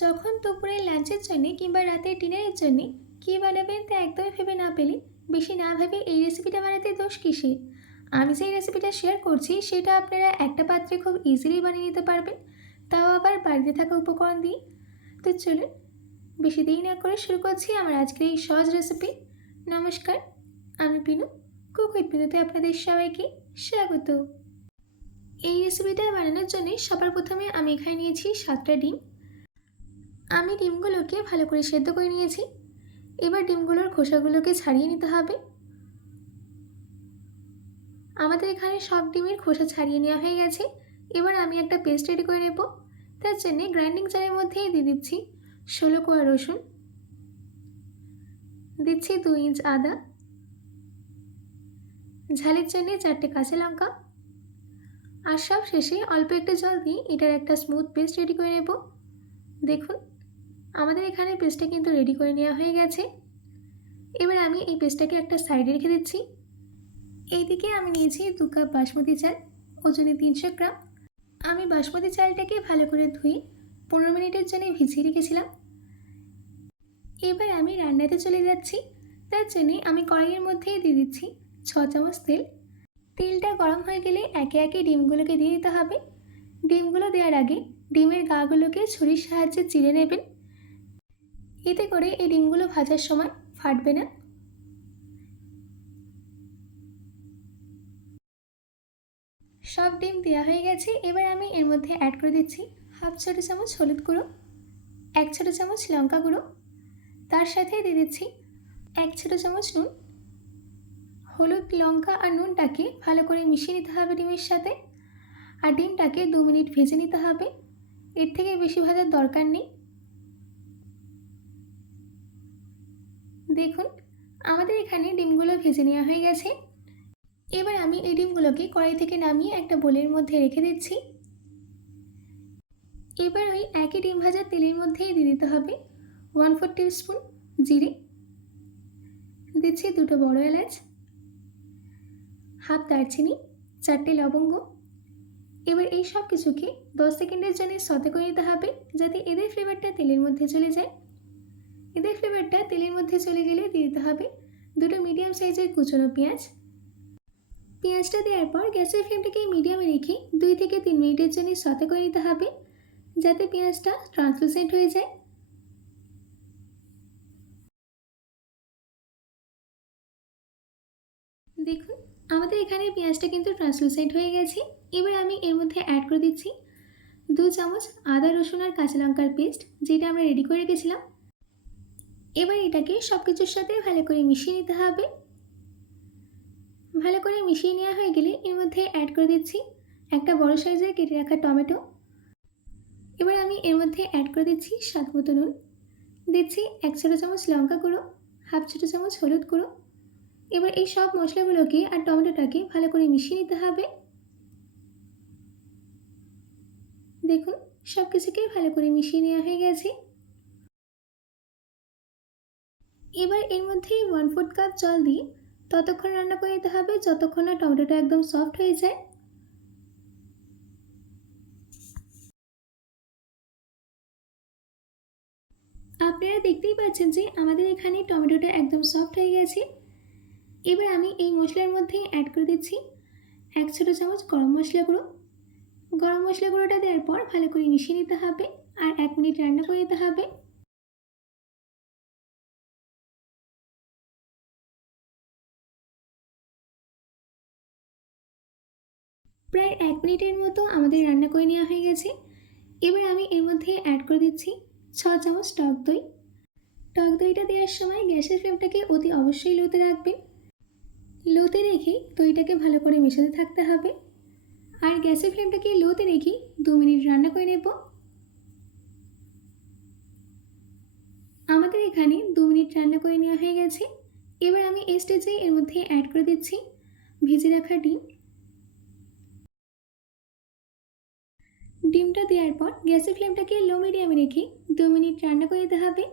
যখন দুপুরে লাঞ্চের জন্য কিংবা রাতের ডিনারের জন্য কী বানাবেন তা একদমই ভেবে না পেলে বেশি না ভেবে এই রেসিপিটা বানাতে দোষ কিসে। আমি যে রেসিপিটা শেয়ার করছি সেটা আপনারা একটা পাত্রে খুব ইজিলি বানিয়ে নিতে পারবেন, তাও আবার বাড়িতে থাকা উপকরণ দিয়ে। তো চলুন বেশি দেরি না করে শুরু করছি আমার আজকের এই সহজ রেসিপি। নমস্কার, আমি পিনু, কুক উইথ পিনুতে আপনাদের সবাইকে স্বাগত। এই রেসিপিটা বানানোর জন্য সবার প্রথমে আমি এখানে নিয়েছি 7টা ডিম। আমি ডিমগুলোকে ভালো করে সেদ্ধ করে নিয়েছি। এবার ডিমগুলোর খোসাগুলোকে ছাড়িয়ে নিতে হবে। আমাদের এখানে সব ডিমের খোসা ছাড়িয়ে নেওয়া হয়ে গেছে। এবার আমি একটা পেস্ট রেডি করে নেব। তার জন্যে গ্রাইন্ডিং জারের মধ্যেই দিয়ে দিচ্ছি 16 কোয়া রসুন, দিচ্ছি 2 ইঞ্চ আদা, ঝালের জন্যে 4টে কাঁচা লঙ্কা, আর সব শেষে অল্প একটু জল দিয়ে এটার একটা স্মুথ পেস্ট রেডি করে নেব। দেখুন আমাদের এখানে পেস্টটা কিন্তু রেডি করে নেওয়া হয়ে গেছে। এবার আমি এই পেস্টটাকে একটা সাইডে রেখে দিচ্ছি। এইদিকে আমি নিয়েছি 2 কাপ বাসমতি চাল, ওজনে 300 গ্রাম। আমি বাসমতি চালটাকে ভালো করে ধুয়ে 15 মিনিটের জন্য ভিজিয়ে রেখেছিলাম। এবার আমি রান্নাতে চলে যাচ্ছি। তার জন্যে আমি কড়াইয়ের মধ্যেই দিয়ে দিচ্ছি 6 চামচ তেল। তেলটা গরম হয়ে গেলে একে একে ডিমগুলোকে দিয়ে দিতে হবে। ডিমগুলো দেওয়ার আগে ডিমের গাগুলোকে ছুরির সাহায্যে চিড়ে নেবেন। এতে করে এই ডিমগুলো ভাজার সময় ফাটবে না। সব ডিম দেওয়া হয়ে গেছে। এবার আমি এর মধ্যে অ্যাড করে দিচ্ছি হাফ ছোটো চামচ হলুদ গুঁড়ো, 1 ছোটো চামচ লঙ্কা গুঁড়ো, তার সাথে দিয়ে দিচ্ছি 1 ছোটো চামচ নুন। হলুদ, লঙ্কা আর নুনটাকে ভালো করে মিশিয়ে নিতে হবে ডিমের সাথে, আর ডিমটাকে 2 মিনিট ভেজে নিতে হবে। এর থেকে বেশি ভাজার দরকার নেই। দেখুন আমাদের এখানে ডিমগুলো ভেজে নেওয়া হয়ে গেছে। এবার আমি এই ডিমগুলোকে কড়াই থেকে নামিয়ে একটা বোলের মধ্যে রেখে দিচ্ছি। এবার ওই একই ডিম ভাজার তেলের মধ্যেই দিয়ে দিতে হবে 1/4 টিস্পুন জিরে, দিচ্ছি 2টো বড় এলাচ, হাফ দারচিনি, 4টে লবঙ্গ। এবার এই সব কিছুকে 10 সেকেন্ডের জন্য সতে করে নিতে হবে, যাতে এদের ফ্লেভারটা তেলের মধ্যে চলে যায়। এদের ফ্লেভারটা তেলের মধ্যে চলে গেলে দিয়ে দিতে হবে 2টো মিডিয়াম সাইজের কুচনো পেঁয়াজ। পেঁয়াজটা দেওয়ার পর গ্যাসের ফ্লেমটাকে মিডিয়ামে রেখে 2 থেকে 3 মিনিটের জন্য সতে করে নিতে হবে, যাতে পেঁয়াজটা ট্রান্সলুসেন্ট হয়ে যায়। দেখুন আমাদের এখানে পেঁয়াজটা কিন্তু ট্রান্সলুসেন্ট হয়ে গেছে। এবার আমি এর মধ্যে অ্যাড করে দিচ্ছি 2 চামচ আদা, রসুন আর কাঁচা লঙ্কার পেস্ট, যেটা আমরা রেডি করে রেখেছিলাম। এবার এটাকে সব কিছুর সাথে ভালো করে মিশিয়ে নিতে হবে। ভালো করে মিশিয়ে নেওয়া হয়ে গেলে এর মধ্যে অ্যাড করে দিচ্ছি একটা বড় সাইজের কেটে রাখা টমেটো। এবার আমি এর মধ্যে অ্যাড করে দিচ্ছি স্বাদ মতো নুন, দিচ্ছি 1 ছোটো চামচ লঙ্কা গুঁড়ো, হাফ ছোটো চামচ হলুদ গুঁড়ো। এবার এই সব মশলাগুলোকে আর টমেটোটাকে ভালো করে মিশিয়ে নিতে হবে। দেখুন সব কিছুকে ভালো করে মিশিয়ে নেওয়া হয়ে গেছে। এবার এর মধ্যে 1/4 কাপ জল দিয়ে ততক্ষণ রান্না করে নিতে হবে যতক্ষণ না টমেটোটা একদম সফট হয়ে যায়। আপনারা দেখতেই পাচ্ছেন যে আমাদের এখানে টমেটোটা একদম সফট হয়ে গেছে। এবার আমি এই মশলার মধ্যে অ্যাড করে দিচ্ছি 1 ছোটো চামচ গরম মশলা গুঁড়ো। গরম মশলা গুঁড়োটা দেওয়ার পর ভালো করে মিশিয়ে নিতে হবে আর 1 মিনিট রান্না করে নিতে হবে। প্রায় 1 মিনিটের মতো আমাদের রান্না করে নেওয়া হয়ে গেছে। এবার আমি এর মধ্যে অ্যাড করে দিচ্ছি 6 চামচ টক দই। টক দইটা দেওয়ার সময় গ্যাসের ফ্লেমটাকে অতি অবশ্যই লোতে রাখবেন। লোতে রেখে দইটাকে ভালো করে মেশাতে থাকতে হবে, আর গ্যাসের ফ্লেমটাকে লোতে রেখে 2 মিনিট রান্না করে নেব। আমাদের এখানে 2 মিনিট রান্না করে নেওয়া হয়ে গেছে। এবার আমি এই স্টেজে এর মধ্যে অ্যাড করে দিচ্ছি ভেজে রাখা ডিম। ডিমটা দেওয়ার পর গ্যাসের ফ্লেমটাকে লো মিডিয়ামে রেখে 2 মিনিট রান্না করে দিতে হবে,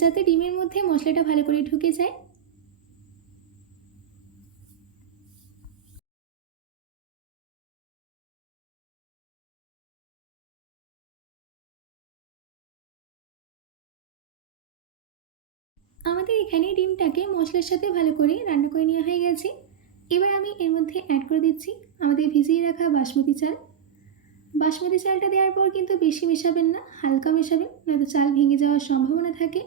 যাতে ডিমের মধ্যে মশলাটা ভালো করে ঢুকে যায়। আমাদের এখানে ডিমটাকে মশলার সাথে ভালো করে রান্না করে নেওয়া হয়ে গেছে। এবার আমি এর মধ্যে অ্যাড করে দিচ্ছি আমাদের ভিজিয়ে রাখা বাসমতি চাল। বাসমতি চালটা দেওয়ার পর কিন্তু বেশি মেশাবেন না, হালকা মেশাবেন, নয়তো চাল ভেঙে যাওয়ার সম্ভাবনা থাকে।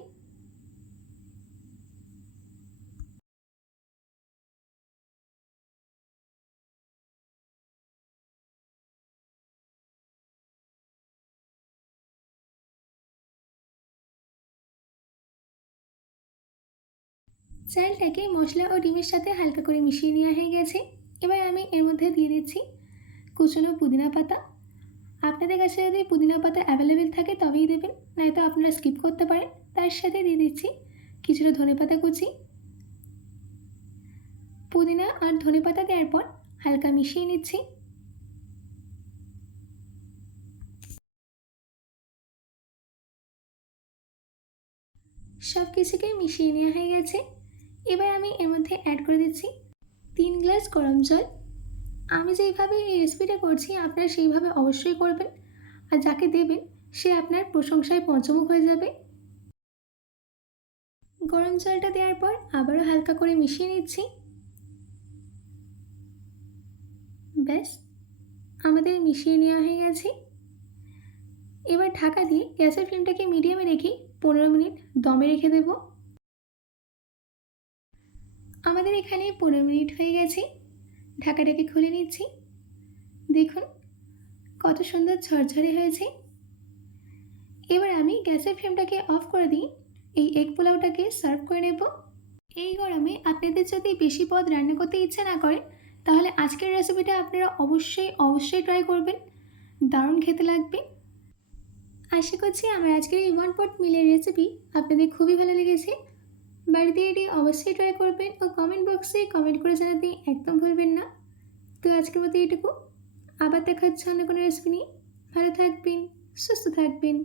চালটাকে মশলা ও ডিমের সাথে হালকা করে মিশিয়ে নেওয়া হয়ে গেছে। এবার আমি এর মধ্যে দিয়ে দিচ্ছি কুচনো পুদিনা পাতা। আপনাদের কাছে যদি পুদিনা পাতা অ্যাভেলেবেল থাকে তবেই দেবেন, নয়তো আপনারা স্কিপ করতে পারেন। তার সাথে দিয়ে দিচ্ছি কিছুটা ধনেপাতা কুচি। পুদিনা আর ধনেপাতা দেওয়ার পর হালকা মিশিয়ে নিচ্ছি। সব কিছুকে মিশিয়ে নেওয়া হয়ে গেছে। এবার আমি এর মধ্যে অ্যাড করে দিচ্ছি 3 গ্লাস গরম জল। আমি যেইভাবে এই রেসিপিটা করছি আপনারা সেইভাবে অবশ্যই করবেন, আর যাকে দেবেন সে আপনার প্রশংসায় পঞ্চমুখ হয়ে যাবে। গরম জলটা দেওয়ার পর আবারও হালকা করে মিশিয়ে নিচ্ছি। ব্যাস, আমাদের মিশিয়ে নেওয়া হয়ে গেছে। এবার ঢাকা দিয়ে গ্যাসের ফ্লেমটাকে মিডিয়ামে রেখে 15 মিনিট দমে রেখে দেব। আমাদের এখানে 15 মিনিট হয়ে গেছে। ঢাকাটাকে খুলে নিচ্ছি। দেখুন কত সুন্দর ঝরঝরে হয়েছে। এবার আমি গ্যাসের ফ্লেমটাকে অফ করে দিই এই এগ পোলাওটাকে সার্ভ করে নেব। এই গরমে আপনাদের যদি বেশি পদ রান্না করতে ইচ্ছে না করে, তাহলে আজকের রেসিপিটা আপনারা অবশ্যই ট্রাই করবেন, দারুণ খেতে লাগবে। আশা করছি আমার আজকের এই ওয়ান পট মিলের রেসিপি আপনাদের খুবই ভালো লেগেছে। বাড়িতে এটি অবশ্যই ট্রাই করবেন ও কমেন্ট বক্সে কমেন্ট করে জানাতে একদম ভুলবেন না। তো আজকের মতো এইটুকু, আবার দেখা হচ্ছে অন্য কোনো রেসিপি নিয়ে। ভালো থাকবেন, সুস্থ থাকবেন।